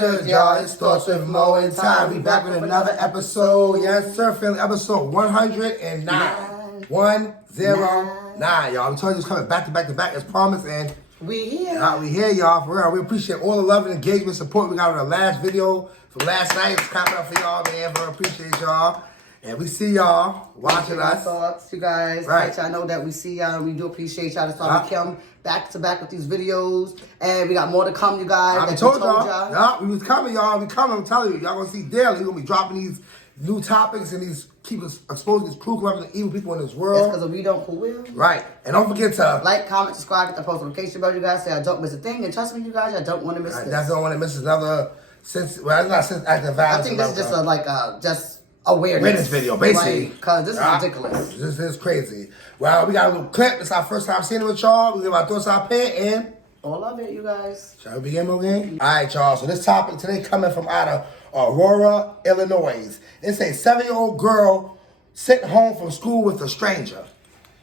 Good, y'all. It's Thoughts with Mo and Time. We back with another episode. Yes, sir. Family episode 109. 109, y'all. I'm telling you, it's coming back to back to back as promised, and we here. We here, y'all. For real. We appreciate all the love and engagement, support we got on the last video from last night. It's clapping up for y'all, man. We appreciate y'all. And we see y'all watching us. Thoughts, you guys. Right. Y'all know that we see y'all and we do appreciate y'all. That's why we come back to back with these videos. And we got more to come, you guys. I told y'all. Yeah, we was coming, y'all. We coming. I'm telling you. Y'all gonna see daily. We're gonna be dropping these new topics and these keep us exposing this true crime and the evil people in this world. That's because if we don't, who will? Right. And don't forget to like, comment, subscribe, get the post notification bell, you guys. Say I don't miss a thing. And trust me, you guys, I don't want to miss this. That's don't want to miss another it's not since active violence. I think this is just just awareness video, basically. Because this is ridiculous. This is crazy. Well, we got a little clip. It's our first time seeing it with y'all. We give our thoughts out there and all of it, you guys. Shall we begin, again? All right, y'all. So this topic today coming from out of Aurora, Illinois. It's a 7-year-old girl sitting home from school with a stranger.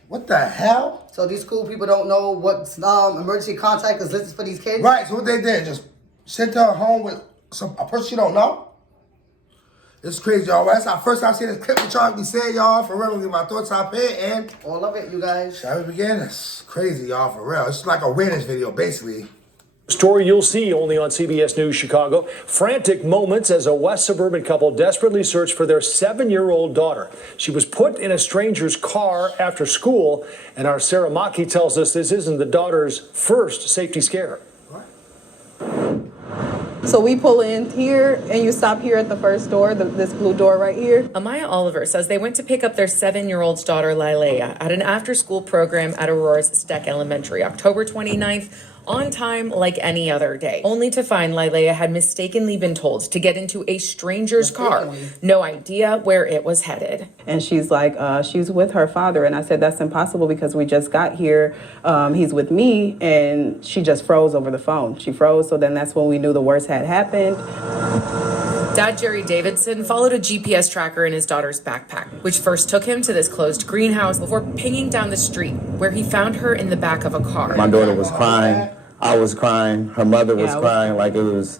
What the hell? So these school people don't know what emergency contact is listed for these kids? Right. So what they did, just sent her home with a person she don't know. It's crazy, y'all. That's our first time seeing this clip with y'all. We said, y'all, for real, we give my thoughts out here and all of it, you guys. Shall we begin? It's crazy, y'all, for real. It's like a awareness video, basically. Story you'll see only on CBS News Chicago. Frantic moments as a West suburban couple desperately searched for their 7-year-old daughter. She was put in a stranger's car after school, and our Sarah Maki tells us this isn't the daughter's first safety scare. So we pull in here, and you stop here at the first door, this blue door right here. Amaya Oliver says they went to pick up their 7-year-old daughter, Lileia, at an after-school program at Aurora's Steck Elementary, October 29th, on time like any other day, only to find Lileia had mistakenly been told to get into a stranger's car. No idea where it was headed. And she's like, she's with her father. And I said, that's impossible because we just got here. He's with me. And she just froze over the phone. She froze. So then that's when we knew the worst had happened. Dad Jerry Davidson followed a GPS tracker in his daughter's backpack, which first took him to this closed greenhouse before pinging down the street, where he found her in the back of a car. My daughter was crying. I was crying. Her mother was crying. Like it was,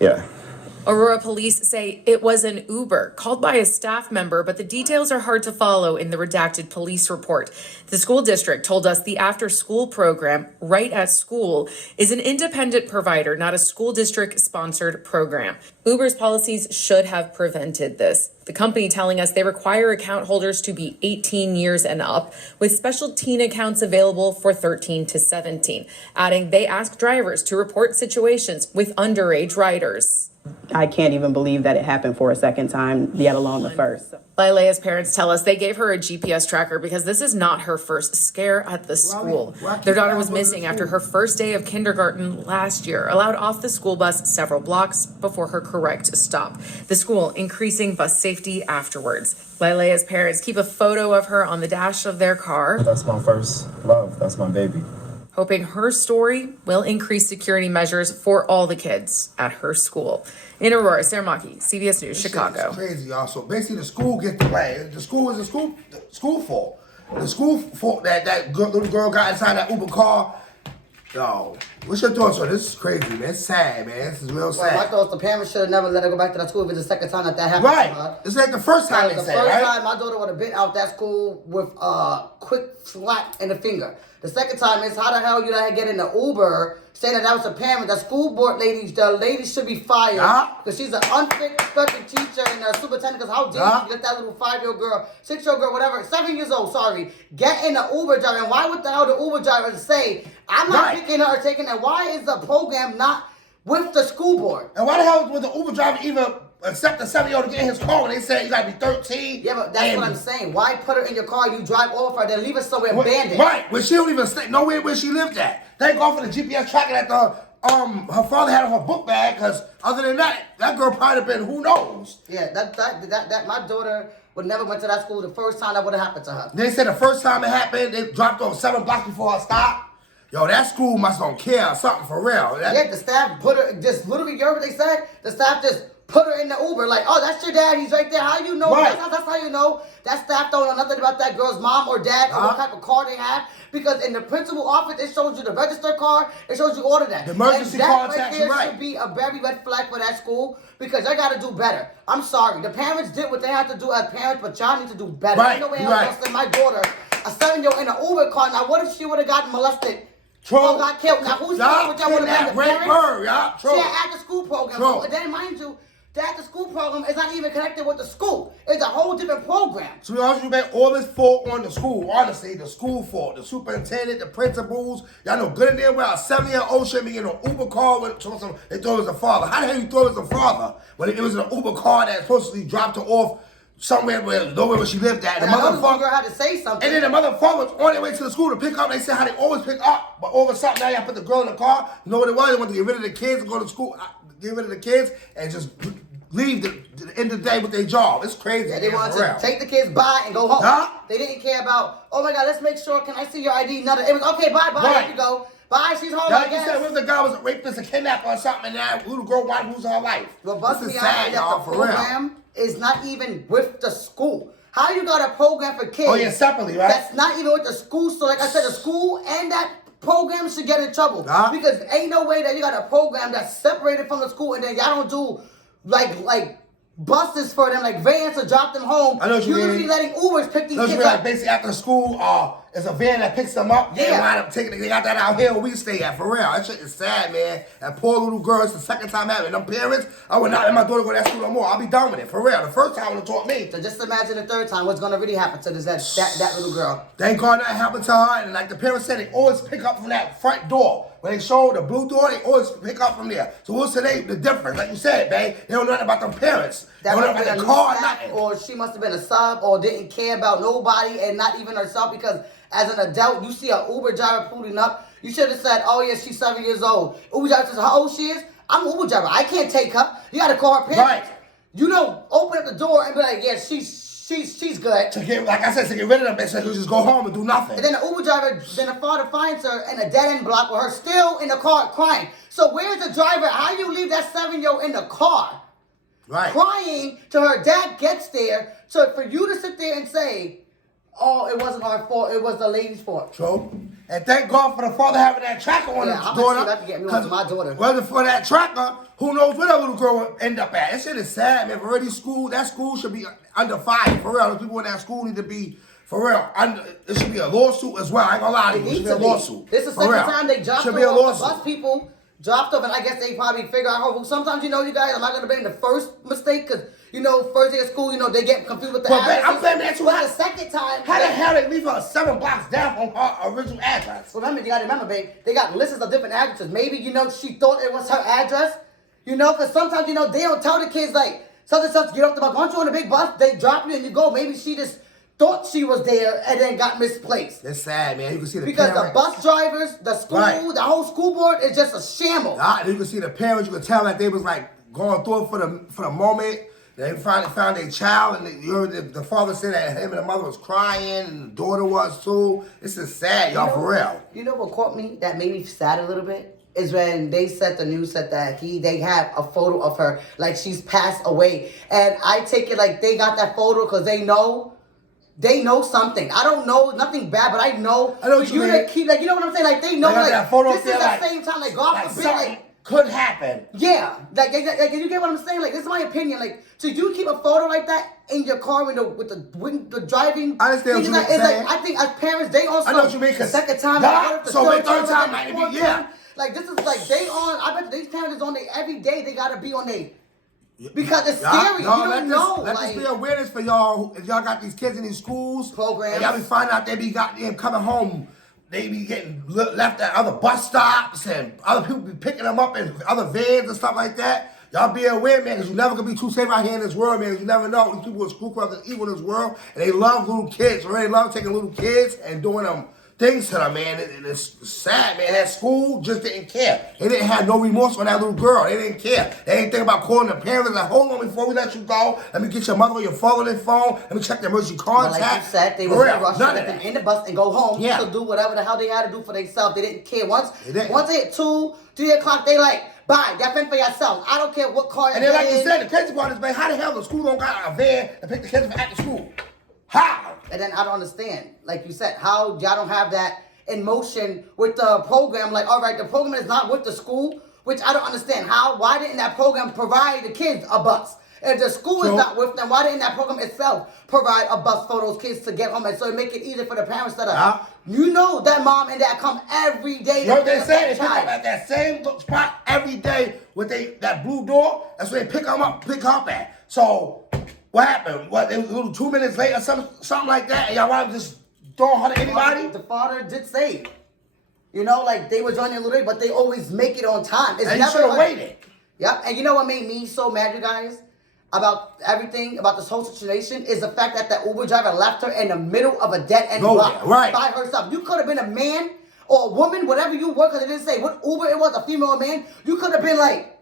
yeah. Aurora police say it was an Uber called by a staff member, but the details are hard to follow in the redacted police report. The school district told us the after-school program, Right at School, is an independent provider, not a school district-sponsored program. Uber's policies should have prevented this. The company telling us they require account holders to be 18 years and up, with special teen accounts available for 13 to 17, adding they ask drivers to report situations with underage riders. I can't even believe that it happened for a second time, yet alone the first. Lileia's parents tell us they gave her a GPS tracker because this is not her first scare at the school. Their daughter was missing after her first day of kindergarten last year, allowed off the school bus several blocks before her correct stop. The school increasing bus safety afterwards. Lileia's parents keep a photo of her on the dash of their car. That's my first love. That's my baby. Hoping her story will increase security measures for all the kids at her school. In Aurora, Sarah Maki, CBS News, Chicago. It's crazy, y'all. So basically, the school gets the blame. The school is the school fault. The school fault that little girl got inside that Uber car. Yo, what's your thoughts on this? This is crazy, man. It's sad, man. This is real sad. My thoughts, the parents should have never let her go back to that school if it's the second time that happened. Right. This ain't the first time they said, right? The first time my daughter would have been out that school with a quick slap in the finger. The second time is how the hell you let her get in the Uber saying that was a parent. The school board ladies, the lady should be fired because she's an unfit special teacher and a superintendent. Because how dare you let that little 5-year-old girl, 6-year-old girl, whatever, 7 years old, get in the Uber driver. And why would the hell the Uber driver say, I'm not picking her or taking her? Why is the program not with the school board? And why the hell would the Uber driver even accept the 7-year-old to get in his car when they said you gotta be 13? Yeah, but that's what I'm saying. Why put her in your car? You drive over her, then leave her somewhere abandoned. Right, where she don't even stay nowhere where she lived at. Thank God for the GPS tracking that her father had in her book bag. Because other than that girl probably have been who knows. Yeah, that my daughter would never went to that school the first time that would have happened to her. They said the first time it happened, they dropped off 7 blocks before her stop. Yo, that school must don't care or something for real. The staff put her just literally. You heard what they said? The staff just put her in the Uber. Like, oh, that's your dad. He's right there. How you know? Right. That's how you know. That staff don't know nothing about that girl's mom or dad or what type of car they have. Because in the principal office, it shows you the register car. It shows you all of that. The emergency and that contacts, right there right. should be a very red flag for that school because they got to do better. I'm sorry. The parents did what they had to do as parents, but y'all need to do better. Right, Ain't no way right. I'm send my daughter, a 7-year-old in an Uber car. Now, what if she would have gotten molested? True. Or got killed. Now, who's Y'all what y'all would have been? The rape parents? her, y'all. True. She had after-school program. True. And then, mind you, the after-school program is not even connected with the school. It's a whole different program. To be honest, you make all this fault on the school. Honestly, the school fault, the superintendent, the principals. Y'all know good and damn well a 7-year-old should be in an Uber car with some. They thought it was the father. How the hell you thought it was the father when it was an Uber car that supposedly dropped her off somewhere where she lived at? And The I know this little motherfucker girl had to say something. And then the motherfucker was on their way to the school to pick up. They said how they always pick up, but all of a sudden now y'all put the girl in the car. You know what it was? They wanted to get rid of the kids and go to school, get rid of the kids and just leave the end of the day with their job. It's crazy. Yeah, they man, wanted for to real. take the kids by and go home. Huh? They didn't care about, oh my God, let's make sure, can I see your ID? Nothing. It was, okay, bye, Right. here you go. Bye, she's home, Like I you guess. said, what if the guy was a rapist, a kidnapper, or something, and that little girl wanted to lose her life? But bust This is me sad, out y'all, that the for real. program is not even with the school. How you got a program for kids? Oh, yeah, separately, right? That's not even with the school. So like I said, the school and that program should get in trouble. Huh? Because ain't no way that you got a program that's separated from the school and then y'all don't do like buses for them, like vans to drop them home. I know what you You're mean. literally letting Ubers pick these Those kids like up. basically after school, it's a van that picks them up. They Yeah. wind up taking. They got that out here where we stay at. For real, that shit is sad, man. That poor little girl. It's the second time having them parents. I would not let my daughter go to that school no more. I'll be done with it. For real. The first time would have taught me. So just imagine the third time what's gonna really happen to that little girl. Thank God that happened to her. And like the parents said, they always pick up from that front door. When they show the blue door, they always pick up from there. So what's today the difference? Like you said, babe, they don't know nothing about them parents. They That don't know must about have the been a car, new staff, nothing. or she must have been a sub, or didn't care about nobody, and not even herself. Because as an adult, you see an Uber driver pulling up, you should have said, "Oh yeah, she's 7 years old." Uber driver says, "How old she is?" I'm an Uber driver. I can't take her. You got to call her parents. Right. You don't open up the door and be like, "Yeah, she's good." To get, like I said, to get rid of them, they said you just go home and do nothing. And then the Uber driver, then the father finds her in a dead end block with her still in the car crying. So where's the driver? How you leave that 7-year-old in the car? Right. Crying till her dad gets there. So for you to sit there and say, "Oh, it wasn't our fault, it was the lady's fault." True. And thank God for the father having that tracker on Yeah, his I'm daughter. actually about to get me one for my daughter. Whether for that tracker, who knows where that little girl will end up at. That shit is sad, man. For real, that school should be under fire. For real, those people in that school need to be, for real, it should be a lawsuit as well. I ain't gonna lie to you. It should be a lawsuit. This is the For second real. time they dropped Should her be a off. The lawsuit. bus people dropped off, and I guess they probably figure out, oh, well, sometimes, you guys, I'm not going to blame the first mistake, because, first day of school, they get confused with the But addresses. I'm blaming that too. But the second time, How the hell they leave her 7 blocks down from her original address? remember, you got to remember, babe, they got lists of different addresses. Maybe, she thought it was her address, because sometimes, they don't tell the kids, like, such and such, get off the bus. Once you're on a big bus, they drop you and you go. Maybe she just thought she was there and then got misplaced. It's sad, man. You can see the Because parents. the bus drivers, the school, Right. the whole school board is just a shambles. You can see the parents. You can tell that they was like going through it for the moment. They finally found their child, and you heard the father said that him and the mother was crying, and the daughter was too. This is sad, y'all, for real. You know what caught me? That made me sad a little bit. Is when they said, the news said that they have a photo of her, like she's passed away. And I take it like they got that photo because they know something. I don't know nothing bad, but I know. I know what for you you mean. to keep, like, you know what I'm saying? Like, they know, They got like, that photo this up is there, the like- same time, like, God Like forbid, something like, could happen. yeah, like you get what I'm saying? Like, this is my opinion. Like, so you keep a photo like that in your car with the driving. I understand what thing, you're it's saying. Like, I think as parents, they also. I know what you mean, 'cause- the second time, Yeah, the so third the third time the might be- fourth yeah. time. Like, this is like they on. I bet these parents is on there every day. They gotta be on there because it's scary. You don't know. Let Like, this be awareness for y'all. If y'all got these kids in these schools, Programs. and y'all be finding out they be coming home. They be getting left at other bus stops, and other people be picking them up in other vans and stuff like that. Y'all be aware, man, because you never gonna be too safe out here in this world, man. 'Cause you never know. These people with school corrupts and evil in this world, and they love little kids. Or they love taking little kids and doing them things to them, man. And it's sad, man. That school just didn't care. They didn't have no remorse for that little girl. They didn't care. They didn't think about calling the parents. Like, hold on before we let you go. Let me get your mother or your father on their phone. Let me check the emergency contact. Like you said, they was rush to get them in the bus and go home to do whatever the hell they had to do for themselves. They didn't care. Once they hit 2, 3 o'clock, they like, bye, that fend for yourselves. I don't care what car and then, like you said, the crazy part is, man, how the hell the school don't got a van to pick the kids up after school? How? And then I don't understand, like you said, how y'all don't have that in motion with the program. Like, all right, the program is not with the school, which I don't understand. Why didn't that program provide the kids a bus? If the school is not with them, why didn't that program itself provide a bus for those kids to get home? And so it make it easier for the parents that are, you know, that mom and dad come every day. You know what they say? They pick up at that same spot every day with that blue door. That's where they pick them up at. So what happened? It was a little 2 minutes later, something like that, and y'all want to just throw her to anybody? The father did say, you know, like they was on there a little late, but they always make it on time. It's and you should have waited. Yep. And you know what made me so mad, you guys, about everything, about this whole situation, is the fact that the Uber driver left her in the middle of a dead-end block by herself. You could have been a man or a woman, whatever you were, because it didn't say what Uber it was, a female or a man. You could have been like,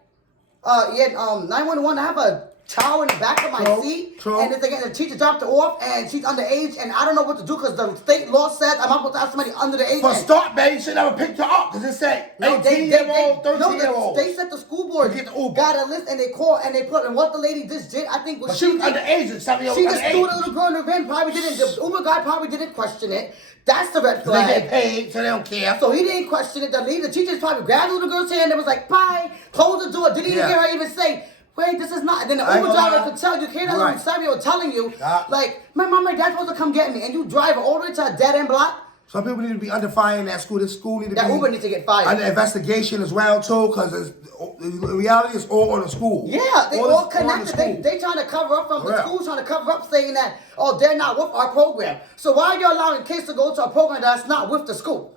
911, I have a child in the back of my seat, and it's again the teacher dropped her off, and she's underage, and I don't know what to do because the state law says I'm not supposed to have somebody under the age. For start, baby, you should never picked her up because it said 18-year-old, 13-year-old. They said the school board got a list, and they called, and they put, and what the lady just did, I think was she was underage. She just threw the little girl in the van. Probably didn't. The Uber guy probably didn't question it. That's the red flag. They get paid, so they don't care. So he didn't question it. The teachers probably grabbed the little girl's hand and was like, "Bye." Closed the door. Didn't even hear her even say, "Wait, this is not." And then the Uber driver could tell you, hear that little 7-year-old telling you, like, "My mom, my dad's supposed to come get me," and you drive her all the way to a dead end block. Some people need to be under fire in that school. This school need to that be Uber needs to get fired. Under investigation as well too, because in reality it's all on the school. Yeah, they all connected. They trying to cover up from the school, trying to cover up, saying that they're not with our program. So why are you allowing kids to go to a program that's not with the school?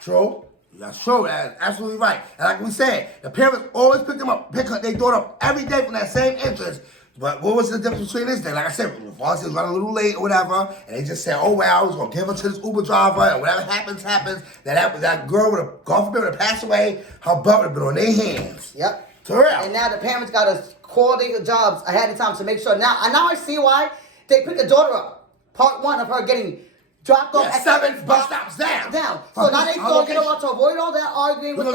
True. That's true. That's absolutely right. And like we said, the parents always pick their daughter up every day from that same entrance. But what was the difference between this day? Like I said, the father was running a little late or whatever, and they just said, "Oh well, I was gonna give her to this Uber driver, and whatever happens." That girl would have, God forbid, would have passed away. Her butt would have been on their hands. Yep. For real. And now the parents gotta call their jobs ahead of time to make sure. Now I see why they picked the daughter up. Part 1 of her getting dropped off at 7 bus stops down. So now they thought, you know what, to avoid all that arguing with them,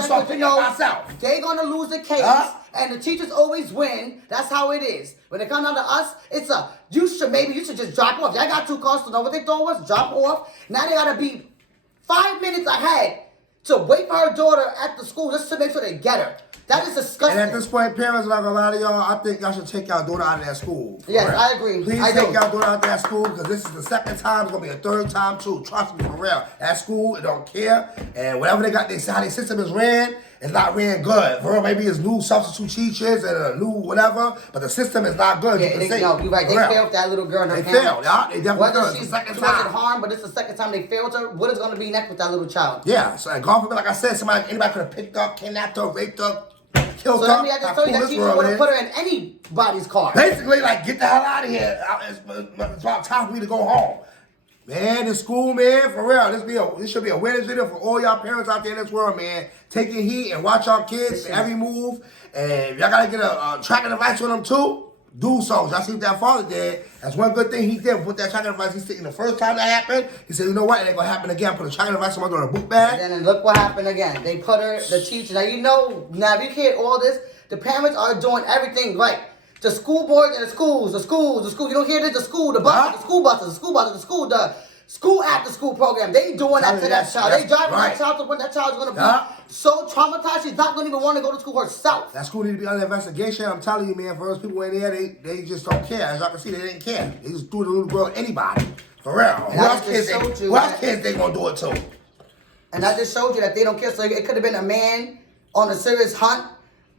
they're gonna lose the case, and the teachers always win. That's how it is. When it comes down to us, it's you should just drop off. I got 2 cars, so know what they thought was drop off. Now they gotta be 5 minutes ahead to wait for her daughter at the school just to make sure they get her. That is disgusting. And at this point, parents, like a lot of y'all, I think y'all should take y'all daughter out of that school. Yes, I agree. Please take y'all daughter out of that school because this is the second time. It's gonna be a third time too. Trust me, for real. That school, it don't care, and whatever they got, they say how their system is ran. It's not ran good. For real, maybe it's new substitute teachers and a new whatever, but the system is not good. Yeah, you're right. They failed that little girl and her parents. They failed, yeah. They definitely failed. She wasn't harmed, but this is the second time they failed her. What is going to be next with that little child? Yeah, so God forbid, like I said, anybody could have picked up, kidnapped her, raped her, killed her. So let me just tell you that teacher would have put her in anybody's car. Basically, like, get the hell out of here. It's about time for me to go home. Man, the school, man, for real, this should be a awareness video for all y'all parents out there in this world, man. Take your heat and watch our kids every move. And if y'all gotta get a tracking device on them too, do so. Y'all see what that father did. That's one good thing he did with that tracking device. He said the first time that happened, he said, you know what, it ain't gonna happen again. Put a tracking device on my book bag. And then look what happened again. They put her, the teacher. Now you know, if you hear all this, the parents are doing everything right. The school board and the schools. You don't hear this? The school, the buses, the school after school program. They doing that to that child. They driving that child to when that child's gonna be so traumatized she's not gonna even want to go to school herself. That school need to be under investigation. I'm telling you, man. For those people in there, they just don't care. As y'all can see, they didn't care. They just threw the little girl anybody. For real. Who else kids they gonna do it to? And I just showed you that they don't care. So it could have been a man on a serious hunt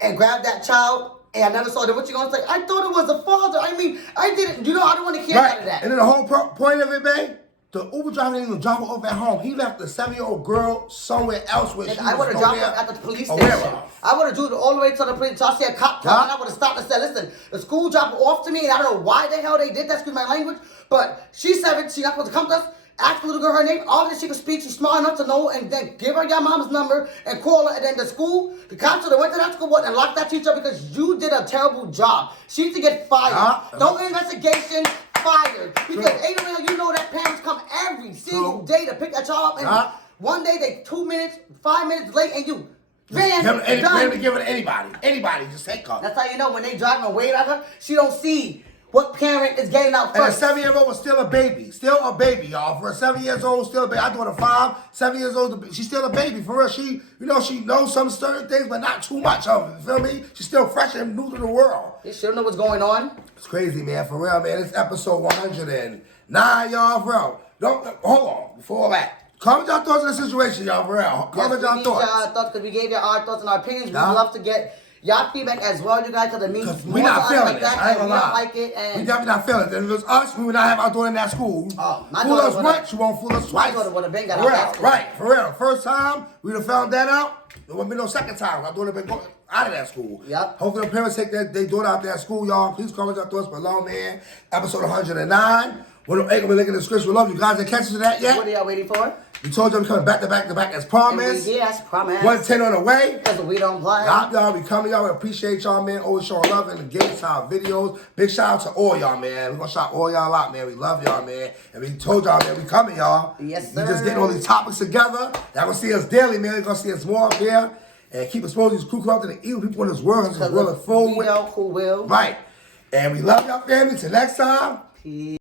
and grabbed that child. And I never saw that. What you gonna say? I thought it was a father. I mean, I didn't. You know, I don't want to hear none of that. And then the whole point of it, man. The Uber driver didn't even drop her off at home. He left the 7-year-old girl somewhere else where I would have dropped her at the police station. I would have driven all the way to the police. So I see a cop coming, and I would have stopped and said, listen, the school dropped her off to me, and I don't know why the hell they did that, excuse my language, but she's 7, she's not supposed to come to us, ask the little girl her name, obviously she can speak, she's smart enough to know, and then give her your mom's number and call her, and then the cops that went to that school and locked that teacher up because you did a terrible job. She needs to get fired. No investigation, fired. Because ain't no way you know that parents come every single day to pick that child up, and one day they 2 minutes, 5 minutes late, and you ran. Give it to anybody. Anybody, just take her. That's how you know when they driving away at her, she don't see what parent is getting out first. And a 7-year-old was still a baby. Still a baby, y'all. For a 7 years old, still a baby. I daughter 5, 7 years old, she's still a baby. For real, she knows some certain things, but not too much of it. You feel me? She's still fresh and new to the world. You should know what's going on. It's crazy, man. For real, man. It's episode 109, y'all, for real. Hold on. Before all that. Comment your thoughts on the situation, y'all, for real. Comment your thoughts. Because we gave you our thoughts and our opinions. We'd love to get y'all feedback as well, you guys, because it means we not feeling it. I ain't gonna lie. We don't like it. And we definitely not feeling it. If it was us, we would not have our daughter in that school. My fool daughter us once, you won't fool us twice. My daughter would have been got for out that real, school. right, for real. First time, we'd have found that out. There wouldn't be no second time. My daughter been going out of that school. Yep. Hopefully the parents take their daughter out that school, y'all. Please comment your thoughts below, man. Episode 109. We're gonna link in the description. We love you guys. Ain't catching to that yet? What are y'all waiting for? We told you we coming back to back to back as promised. Yes, promise. 110 on the way. Because we don't play. Y'all be coming, y'all. We appreciate y'all, man. Always showing love and engagement to our videos. Big shout out to all y'all, man. We're gonna shout all y'all out, man. We love y'all, man. And we told y'all, man, we coming, y'all. Yes, sir. We just getting all these topics together. Y'all gonna see us daily, man. You're gonna see us more up here. And keep exposing these crew corrupt and the evil people in this world. This world is full with. We know who will. Right. And we love y'all, family. Till next time. Peace.